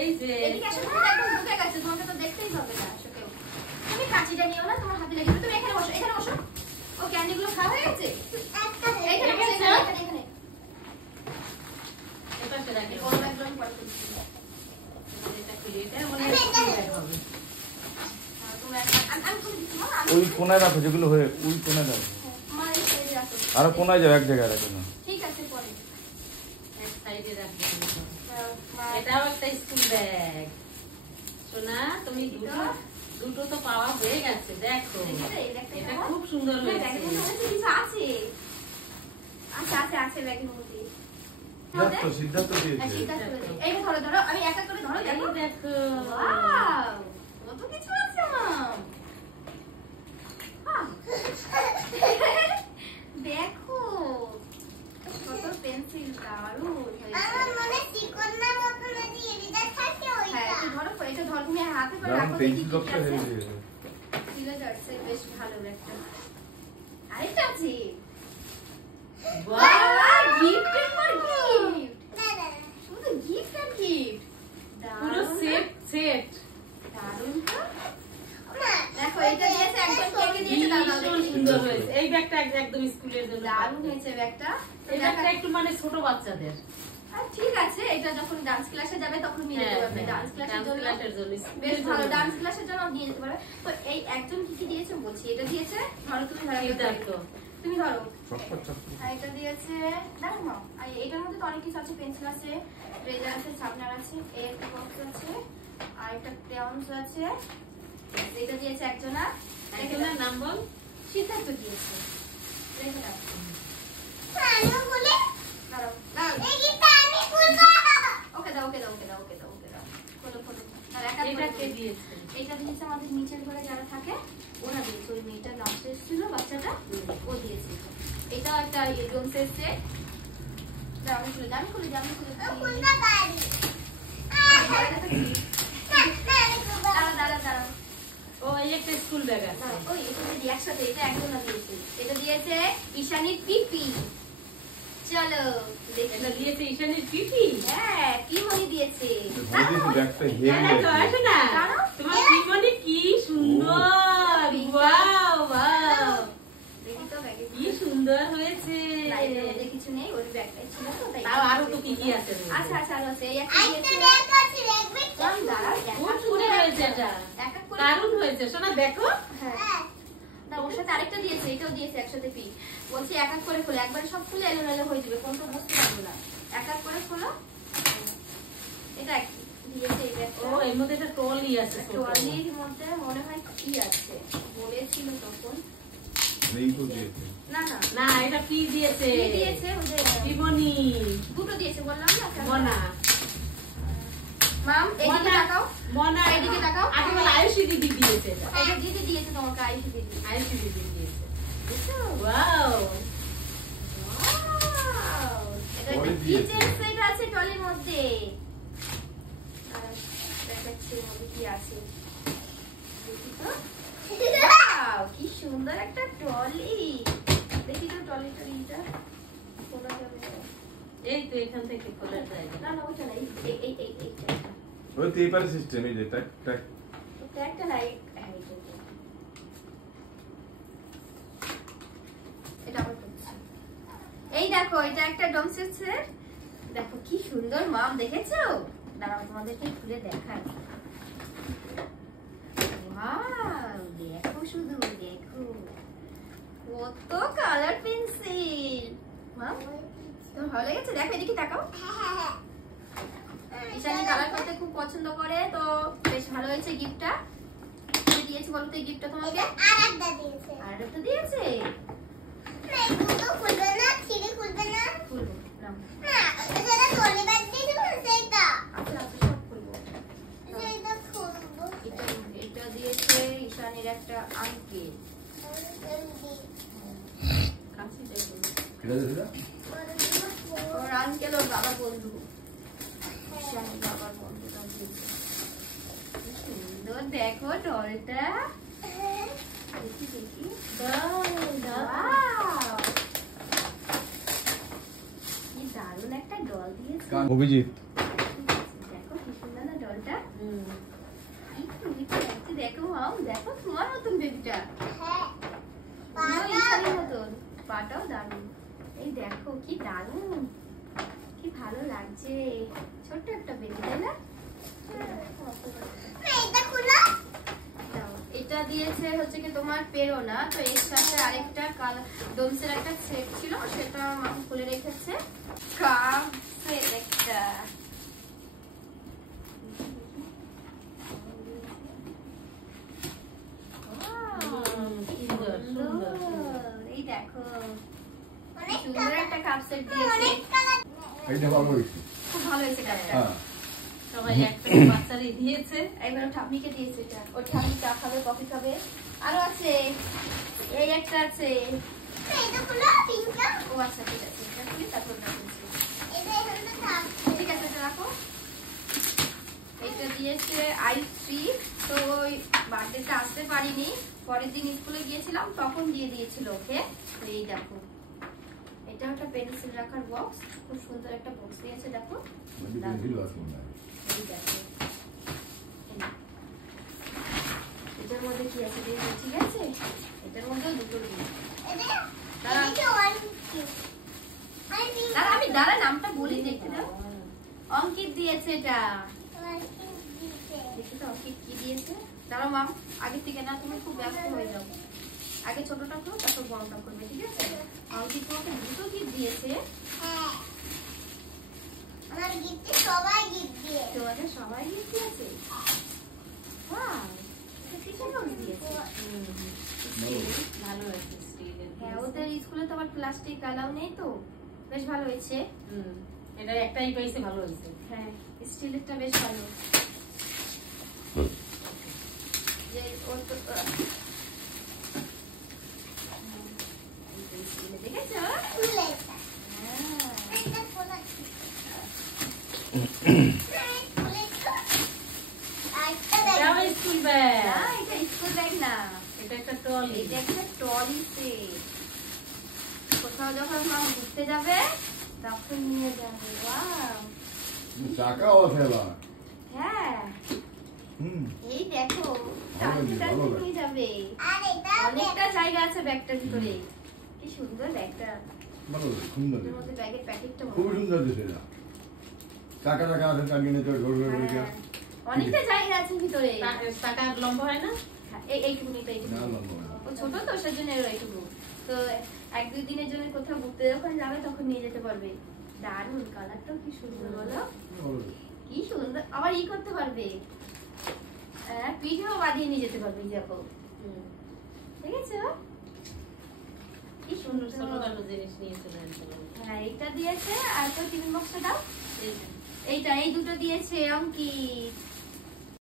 এই যে এদিকে আসো, একদম ঢুকে গেছে, তোমাকে তো দেখতেই হবে না আসো কেউ। তুমি কাঁচিটা নিও না, তোমার হাতে লেগে যাবে। তুমি এখানে বসো, এখানে বসো। ও ক্যান্ডিগুলো খাওয়া হয়ে গেছে? এইখানে বসো, এখানে। এটাতে রাখি। বড় ব্যাগগুলো আমি পরে খুলছি। এটা খুলে এটা মনে হয় হবে। আমি খুলে দিচ্ছি মা। ওই কোনায় রাখো যেগুলো হয়ে, ওই কোনায় রাখো। মা এই সাইডে রাখো। আর কোনায় যাও, এক জায়গায় রাখো না। ঠিক আছে পরে। এক সাইডে রাখবো। মা এটাও একটা স্কুল ব্যাগ। সোনা তুমি দুটো তো পাওয়া হয়ে গেছে, দেখো এটা খুব সুন্দর হয়েছে। কিছু আছে, আছে ব্যাগের মধ্যে। সিদ্ধার্থ দিয়েছে। এই ধরো ধরো, আমি এক এক করে ধরো, দেখো দেখো ওয়াও কত কিছু আছে মা। দেখো কত পেন্সিল, দারুণ আমার মনে চিকনা মতো নদী এদিকে থাকে ওইটা। হ্যাঁ এটা ধরো, এটা ধরো, তুমি হাতে করে রাখো। পেন্সিল বক্সটা হয়ে গেছে। দিলে যাচ্ছে, বেশ ভালো একটা। আরেকটা আছে। বাহ, গিফট ফর গিফট, দাদা শুধু গিফট আর গিফট। পুরো সেট দারুণ তো। মা দেখো এটা দিয়েছে একজন, কেকে দিয়েছে দাদা। ভীষণ সুন্দর হয়েছে। এই ব্যাগটা একদম স্কুলের জন্য দারুণ হয়েছে ব্যাগটা। এই ব্যাগটা একটু মানে ছোট বাচ্চাদের। ঠিক আছে, এটা যখন ডান্স ক্লাসে যাবে তখন নিয়ে যেতে পারবে। ডান্স ক্লাসের জন্য বেশ ভালো, ডান্স ক্লাসের জন্য নিয়ে যেতে পারবে। তো এই একজন কি কি দিয়েছে বলছি, এটা দিয়েছে ধরো, তুমি ধরো, তুমি ধরো। আর এটা দিয়েছে দেখো মা, আর এটার মধ্যে তো অনেক কিছু আছে, পেন্সিল আছে, রেজার আছে, শার্পনার আছে, এর বক্স আছে, আর একটা ক্রেয়ন্স আছে। এটা দিয়েছে একজনা, একজনের নাম বল। সিদ্ধার্থ দিয়েছে। রেখে দাও, আমিও বলে দাঁড়াও দাঁড়াও। এই গিফটটা আমি খুলবো। ওকে দাও, ওকে দাও, ওকে দাও, ওকে দাও, ওকে দাও। খোলো খোলো। আর একা এটা কে দিয়েছে? এটা দিয়েছে আমাদের নিচের ঘরে যারা থাকে ওরা দিয়েছে। ওই মেয়েটা লাস্টে এসেছিল, বাচ্চাটা, ও দিয়েছে। এটাও একটা জোনসের সেট। আমি খুলে দিই, আমি খুলে দিই, আমি খুলে দিই। খুলতে পারি। না না আমি খুলবো। দাঁড়াও দাঁড়াও দাঁড়াও। ও এই একটা স্কুল ব্যাগ আছে। ওই এটা দিই একসাথে, এটা একজন দিয়েছে। এটা দিয়েছে ঈশানীর পিপি। চলো দেখি। এটা দিয়েছে ঈশানীর পিপি। হ্যাঁ পিমনি দিয়েছে। ব্যাগটা দেখো আসো না, তোমার পিমনি কি সুন্দর। ওয়াও ওয়াও, দেখি তো ব্যাগে কি সুন্দর হয়েছে। কিছু নেই, ওই ব্যাগটাই ছিল তো তাই। তাও আরো তো কি কি আছে। আচ্ছা আচ্ছা আরো আছে। এই একটা আরেকটা দিয়েছে। ব্যাগ আছে, ব্যাগ দাঁড়াও, খুব সুন্দর হয়েছে এটা, এক এক করে। দারুণ হয়েছে সোনা। দেখো হ্যাঁ না, ওর সাথে আরেকটা দিয়েছে, এটাও দিয়েছে একসাথে পি। বলছি এক এক করে খোলো, একবারে সব খুলে এলোমেলো হয়ে যাবে, কোনটা বুঝতে পারবো না। এক এক করে খোলো। এটা দিয়েছে এই ব্যাগটা। ও এর মধ্যে একটা ট্রলি আছে। ট্রলির মধ্যে মনে হয় কি আছে বলেছিল তখন। রেইনকোট দিয়েছে। না না না, এটা কি দিয়েছে? কি দিয়েছে ওই যে পিমনি দুটো দিয়েছে বললাম না। মনা, মাম এদিকে তাকাও, মনা এদিকে তাকাও। আগে বল আয়ুষী দিদি দিয়েছে। এটা এটা দিদি দিয়েছে তোমাকে, আইসি দিদি। আয়ুষী দিদি দিয়েছে। বুঝছো? Wow, Wow! এটা একটা কিচেন সেট আছে ট্রলির মধ্যে। দেখাচ্ছি এর মধ্যে কি আছে। দেখি তো। Wow! কি সুন্দর একটা ট্রলি। দেখি তো ট্রলিটা খোলা যাবে। এই তো এখান থেকে খোলা যায়। না না ওইটা না, এইটা। ওই পেপার সিস্টেম, এই যে ট্যাগ ট্যাগ। ওটা একটা না, হ্যাঁ এইটা। এটা আবার করছি। এই দেখো, এটা একটা ডমসের সেট। দেখো কি সুন্দর মাম, দেখেছো? দাঁড়াও তোমাদেরকে খুলে দেখাই। ওয়াও, দেখো শুধু দেখো কত কালার পেন্সিল। মাম তোমার ভালো লেগেছে? দেখো এদিকে তাকাও। ঈশানী কালার করতে খুব পছন্দ করে, তো বেশ ভালো হয়েছে গিফটটা। কি দিয়েছে বলো তো এই গিফটটা তোমাকে? আরেকটা দিয়েছে। আরেকটা দিয়েছে। না দুটো খুলবে না, ছিঁড়ে খুলবে না। খুলবো নাও। না যেটা ট্রলি ব্যাগ দিয়েছিল সেটা। আচ্ছা আচ্ছা সব খুলবো। সেটা খুলবো। এটা দিয়েছে ঈশানীর একটা আঙ্কেল। কাছে দেখো, এটা দিদা ওর আঙ্কেল ওর বাবা বন্ধু। ঈশানীর বাবার বন্ধুটা দিয়েছে। কি সুন্দর দেখো ডলটা। দেখি দাও দাও। Wow! কি দারুণ একটা ডল দিয়েছে। অভিজিৎ। দেখো কি সুন্দর না ডল। কি সুন্দর লাগছে, দেখো মাম, দেখো তোমার মতন বেবিটা, হ্যাঁ ঈশানীর মতন, পাটাও দারুণ। এই দেখো কি দারুণ, কি ভালো লাগছে, ছোট্ট একটা বেবি, তাই না? এটা খুলো দাও। এটা দিয়েছে হচ্ছে কি তোমার পেরোনা, তো এর সাথে আরেকটা ডোমসের একটা সেট ছিল, সেটা মা খুলে রেখেছে। কাপসের একটা সুন্দর সুন্দর সুন্দর। এই দেখো অনেক সুন্দর একটা কাপ সেট দিয়েছে, অনেক কালার এইটা ভালো হয়েছে। খুব ভালো হয়েছে কাপটা। হ্যাঁ সবাই একটা বাচ্চারই দিয়েছে। এবার ওর ঠাম্মিকে দিয়েছে এটা, ওর ঠাম্মি চা খাবে, কফি খাবে। আরো আছে, এই একটা আছে। এটা খুলো পিঙ্কা ও আচ্ছা ঠিক আছে, এটা খুলি তারপর ওটা দিয়েছে। এটা এখানে থাক ঠিক আছে, এটা রাখো। এটা দিয়েছে আইস3, তো ওই বার্থডেতে আসতে পারিনি, পরের দিন স্কুলে গিয়েছিলাম তখন দিয়ে দিয়েছিল ওকে। তো এই দেখো, এটা একটা পেন্সিল রাখার বক্স, খুব সুন্দর একটা বক্স দিয়েছে, দেখো। পেন্সিল আছে মনে হয়। এই দেখো, এটার মধ্যে কি আছে দেখো, ঠিক আছে, এটার মধ্যে দুটো দিন। এটা দাঁড়া। এটা ওয়ান আই পিঙ্ক দাঁড়া, আমি দাঁড়া নামটা বলি, দেখতে দাও। অঙ্কিত দিয়েছে এটা, ওয়ান পিঙ্ক দিতে দেখি তো অঙ্কিত কি দিয়েছে। দাঁড়াও মাম, আগের থেকে না, তুমি খুব ব্যস্ত হয়ে যাও, আগে ছোটটা করো তারপর বড়টা করবে, ঠিক আছে? অঙ্কিত তোমাকে দুটো গিফট দিয়েছে, হ্যাঁ আমার গিফট সবাই গিফট দিয়ে তোমাদের সবাই গিফট দিয়েছে। ওয়াও, এটা কিসের বক্স দিয়েছে? ভালো হয়েছে স্টিলের। হ্যাঁ, ওদের স্কুলে তো আবার প্লাস্টিক অ্যালাউ নেই, তো বেশ ভালো হয়েছে। এটা একটাই পাইছে, ভালো হয়েছে। হ্যাঁ, স্টিলেরটা বেশ ভালো। যে ওর তো স্টিলে দেখেছো? খুলে এটা হ্যাঁ। এটা খোলা খুলে তো আরেকটা এটাও দেখ স্কুল ব্যাগ। না, এটা স্কুল ব্যাগ না, এটা একটা ট্রলি। এটা একটা ট্রলি সেট। কোথাও যখন মা ঘুরতে যাবে তখন নিয়ে যাবে। ওয়াও, চাকাও আছে আবার। হ্যাঁ, হুম এই দেখো, ভালো টানতে টানতে ভালো। নিয়ে যাবে। আর এটা অনেকটা জায়গা আছে ব্যাগটার ভিতরে, কি সুন্দর ব্যাগটা। ভালো সুন্দর এর মধ্যে ব্যাগের প্যাকেটটা খুবই সুন্দর দিছে এটা। চাকা চাকা আছে টাঙিয়ে নিতে ঘর ঘর করে হ্যাঁ, অনেকটা জায়গা আছে ভিতরে। টাকা লম্বা হয় না? হ্যাঁ, এইটুকুনি তো এইটুকু। না লম্বা হয় না। ও ছোট তো সেজন্য এর এইটুকু। তো 1-2 দিনের জন্য কোথাও ঘুরতে যখন যাবে তখন নিয়ে যেতে পারবে। দারুণ, কালারটাও কি সুন্দর বলো, ভালো। কি সুন্দর। আবার ই করতে পারবে, পিঠেও বাঁধিয়ে নিয়ে যেতে পারবে, দেখো, দেখেছো কি সুন্দর সুন্দর। ছোটখাটো জিনিস নিয়ে চলে আসতে পারে। হ্যাঁ, এইটা দিয়েছে, আর তো টিফিন বক্সটা দাও। এইটা। এইটা, এই দুটো দিয়েছে অঙ্কিত।